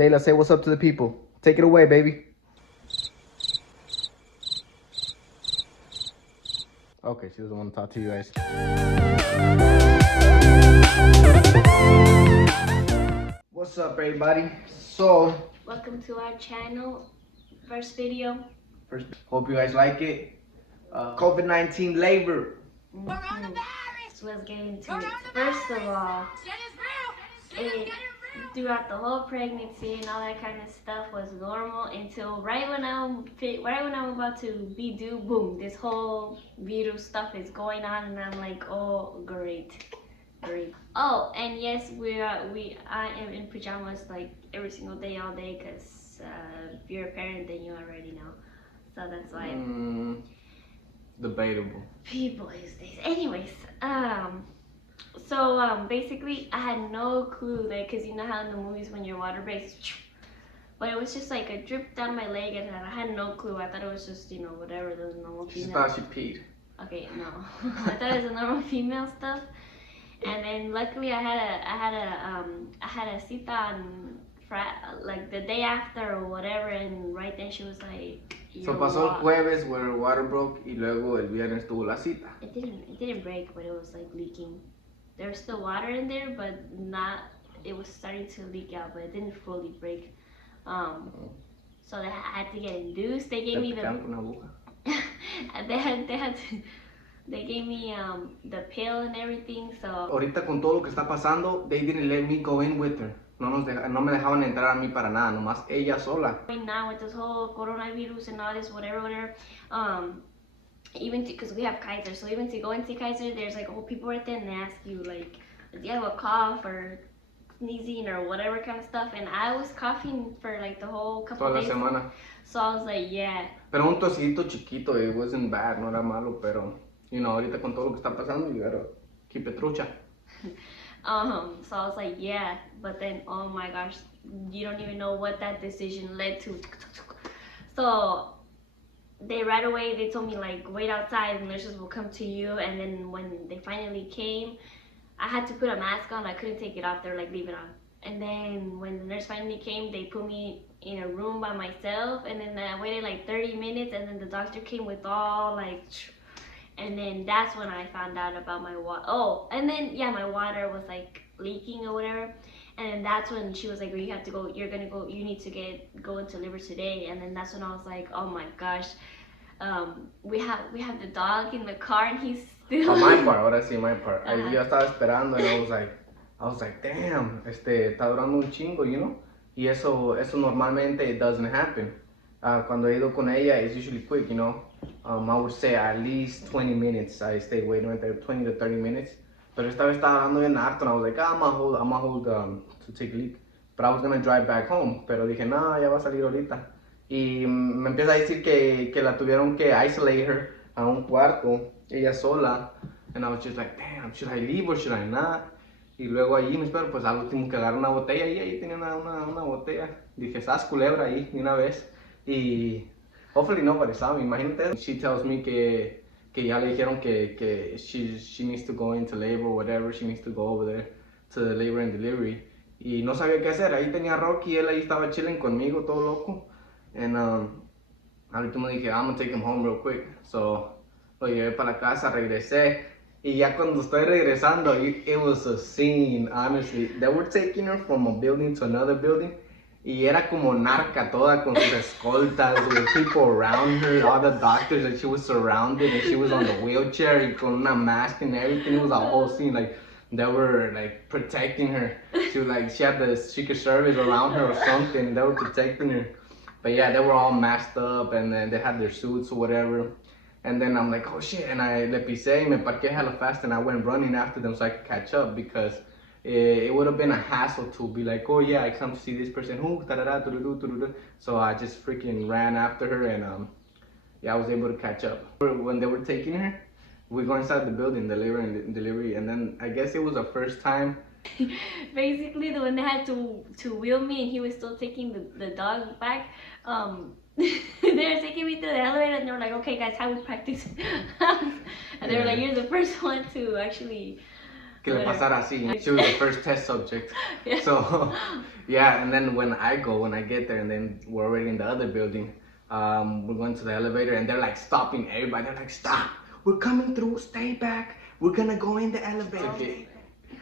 Layla, say what's up to the people. Take it away, baby. Okay, she doesn't want to talk to you guys. What's up, everybody? So, welcome to our channel. First video. Hope you guys like it. COVID-19 labor. So let's get into it. First of all, throughout the whole pregnancy and all that kind of stuff was normal until right when I'm about to be due, boom, this whole virus stuff is going on, and I'm like, oh, great. Oh, and yes, I am in pajamas like every single day, all day, because if you're a parent, then you already know. So that's why. Debatable. People these days. Anyways, so basically, I had no clue that, because you know how in the movies when your water breaks, but it was just like a drip down my leg, and I had no clue. I thought it was just, you know, whatever the normal female. She thought she peed. Okay, no. I thought it was a normal female stuff. And then luckily I had a cita on like the day after or whatever, and right then she was like, so pasó el jueves where water broke y luego el viernes tuvo la cita. It didn't break, but it was like leaking. There was still water in there, but it was starting to leak out, but it didn't fully break. So I had to get induced. They gave me they gave me the pill and everything, so. Ahorita con todo lo que está pasando, they didn't let me go in with her. No me dejaban entrar a mí para nada, nomás ella sola. Right now with this whole coronavirus and all this whatever, even because we have Kaiser, so even to go and see Kaiser, there's like whole people right there and they ask you like, do you have a cough or sneezing or whatever kind of stuff, and I was coughing for like the whole couple days. Toda la semana. So I was like, yeah. Pero un tosito chiquito, it wasn't bad, no era malo, pero, you know, ahorita con todo lo que está pasando, you gotta keep it trucha. So I was like, yeah, but then, oh my gosh, you don't even know what that decision led to. So they right away, they told me like, wait outside, the nurses will come to you, and then when they finally came, I had to put a mask on. I couldn't take it off. They were like, leave it on. And then when the nurse finally came, they put me in a room by myself, and then I waited like 30 minutes, and then the doctor came with all like, and then that's when I found out about my water. Oh, and then yeah, my water was like leaking or whatever. And then that's when she was like, well, you have to go, you need to go into labor today. And then that's when I was like, oh my gosh, we have the dog in the car, and he's still. On my part, ahora sí, my part. Yo estaba esperando, and I was like, damn, está durando un chingo, you know? Y eso normalmente it doesn't happen. Cuando he ido con ella, it's usually quick, you know? I would say at least 20 minutes. I stay waiting right there, 20 to 30 minutes. Pero esta vez estaba dando bien harto, and I was like, I'm gonna hold to take a leak. But I was gonna drive back home. Pero dije, no, ya va a salir ahorita. Y me empieza a decir que la tuvieron que isolate her a un cuarto, ella sola. And I was just like, damn, should I leave or should I not? Y luego allí me espero, pues al último que agarré una botella, y ahí tenía una botella. Dije, ¿sabes culebra ahí de una vez? Y hopefully nobody saw me, imagínate. She tells me que ya le dijeron que she needs to go into labor or whatever, she needs to go over there to the labor and delivery. Y no sabía qué hacer, ahí tenía a Rocky, él ahí estaba chilling conmigo, todo loco. And al último dije, I'm gonna take him home real quick. So lo llevé para la casa, regresé. Y ya cuando estoy regresando, it was a scene, honestly. They were taking her from a building to another building. Y era como narca toda con sus escoltas, with people around her, all the doctors, and she was surrounded, and she was on the wheelchair y con una mask and everything. It was a whole scene, like they were like protecting her. She had the Secret Service around her or something. They were protecting her. But yeah, they were all masked up, and then they had their suits or whatever. And then I'm like, oh shit, and I le pisé, me parqué hella fast, and I went running after them so I could catch up, because it would have been a hassle to be like, oh yeah, I come to see this person, so I just freaking ran after her, and yeah, I was able to catch up. When they were taking her, we go inside the building, the labor and delivery, and then I guess it was the first time. Basically, when they had to wheel me and he was still taking the dog back, they were taking me to the elevator, and they were like, okay guys, how we practice? And they were like, you're the first one to actually que le pasara así. She was the first test subject. Yeah. So, yeah, and then when I get there, and then we're already in the other building, we're going to the elevator, and they're like stopping everybody. They're like, stop, we're coming through, stay back, we're gonna go in the elevator.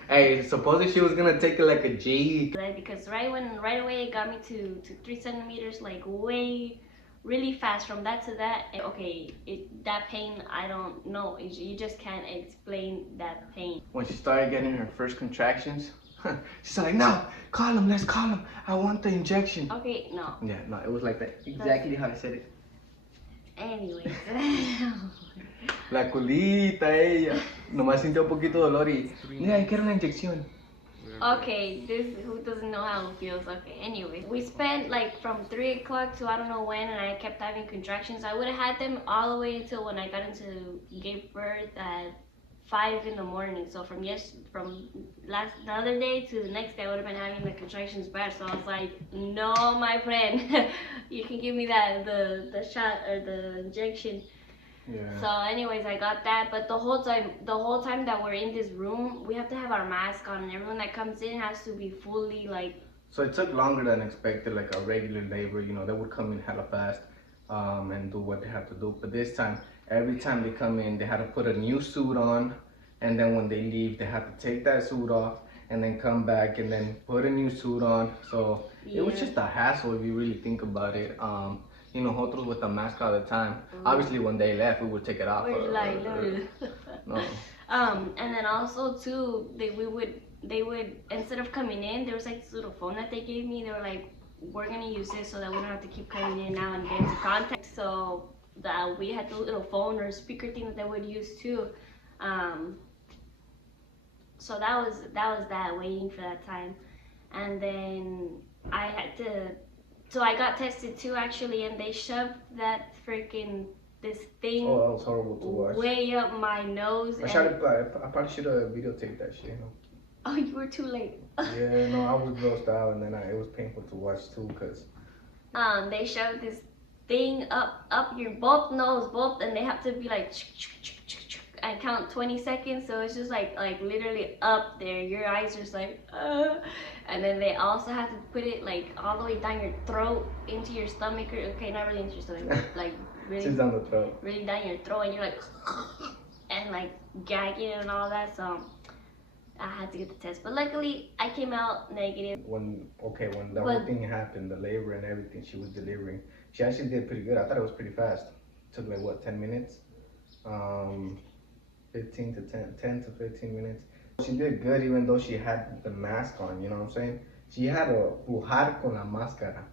Hey, supposedly she was gonna take it like a G. Because right away it got me to 3 centimeters, like way really fast from that to that. Okay, that pain, I don't know. You just can't explain that pain. When she started getting her first contractions, she's like, no, let's call him. I want the injection. Okay, no. Yeah, no, it was like that. Exactly how I said it. Anyways. La culita ella. Nomás sintió un poquito de dolor y, mira, quiero una inyección. Okay, who doesn't know how it feels? Okay, anyway, we spent like from 3 o'clock to I don't know when, and I kept having contractions. I would have had them all the way until when I got into gave birth at 5 in the morning. So from the other day to the next day, I would have been having the contractions bad. So I was like, no, my friend, you can give me the shot or the injection. Yeah. So anyways, I got that, but the whole time that we're in this room, we have to have our mask on, and everyone that comes in has to be fully like. So it took longer than expected, like a regular labor. You know, they would come in hella fast, and do what they have to do. But this time, every time they come in, they had to put a new suit on, and then when they leave, they have to take that suit off, and then come back and then put a new suit on. So it was just a hassle if you really think about it. You know, nosotros with the mask all the time. Obviously, when they left, we would take it off. We're like, no. And then also too, they would instead of coming in, there was like this little phone that they gave me. They were like, we're gonna use this so that we don't have to keep coming in now and get into contact. So that we had the little phone or speaker thing that they would use too. So that was that waiting for that time, and then I had to. So I got tested too, actually, and they shoved that this thing. Oh, that was horrible to watch. Way up my nose. I probably should have videotaped that shit. You know? Oh, you were too late. Yeah, no, I was grossed out, and then it was painful to watch too, cause. They shoved this thing up your both nose, and they have to be like. And count 20 seconds, so it's just like literally up there. Your eyes are just like, and then they also have to put it like all the way down your throat into your stomach. Okay, not really into your stomach, but like really just down the throat. Really down your throat, and you're like, and like gagging and all that. So I had to get the test, but luckily I came out negative. When the whole thing happened, the labor and everything, she was delivering. She actually did pretty good. I thought it was pretty fast. It took like what, 10 minutes? 10 to 15 minutes. She did good even though she had the mask on, you know what I'm saying? She had to pujar con la máscara.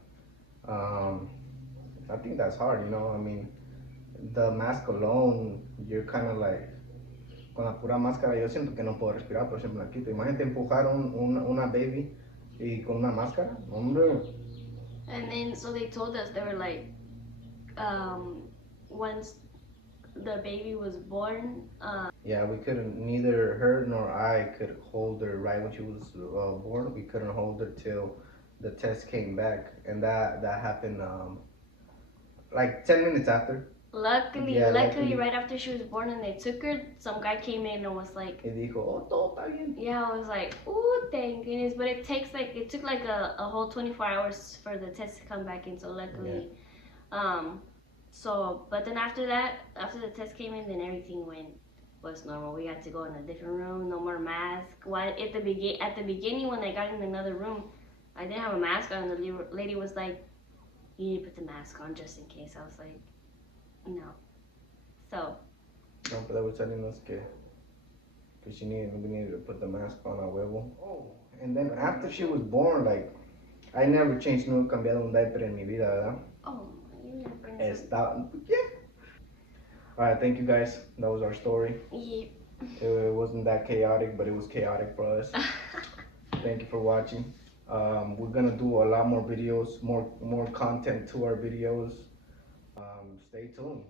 I think that's hard, you know? I mean, the mask alone, you're kind of like, con la pura máscara, yo siento que no puedo respirar, por ejemplo, aquí. Imagínate empujar una baby y con una máscara, hombre. And then, so they told us, they were like, once the baby was born. Yeah, we couldn't, neither her nor I could hold her right when she was born. We couldn't hold her till the test came back, and that happened like 10 minutes after. Luckily, right after she was born and they took her, some guy came in and was like, Y dijo, oh, todo está bien. Yeah, I was like, oh, thank goodness. But it took like a whole 24 hours for the test to come back in, so luckily. Yeah. But then after the test came in, then everything was normal. We had to go in a different room, no more mask. At the beginning, when I got in another room, I didn't have a mask on, and the lady was like, you need to put the mask on just in case. I was like, no. So. No, but they were telling us que we needed to put the mask on a huevo. Oh. And then after she was born, like, I never changed, no he cambiado un diaper en mi vida, ¿verdad? Oh. Yeah. Alright, thank you guys. That was our story. Yeah. It wasn't that chaotic, but it was chaotic for us. Thank you for watching. We're gonna do a lot more videos, more content to our videos. Stay tuned.